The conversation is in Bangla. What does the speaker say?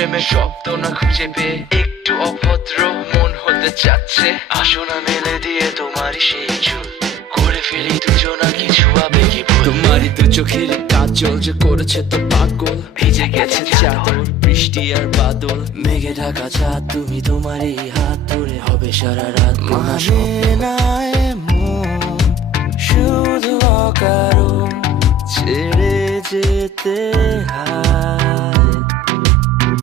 প্রেমের শব্দ না খুঁজে পেয়ে একটু অভদ্র মন হতে চাচ্ছে। আসো না মেলে দিয়ে তোমারই সেই চুল, করে ফেলি দুজনা কিছু আবেগী ভুল। তোমারই দু চোখের কাজল যে করেছে তো পাগল, ভিজে গেছে চাদর বৃষ্টি আর বাদল, মেঘে ঢাকা চাঁদ তুমি তোমারই হাত ধরে হবে সারা রাত। মানে না এমন শুধু অকারণ ছেড়ে যেতে হয়।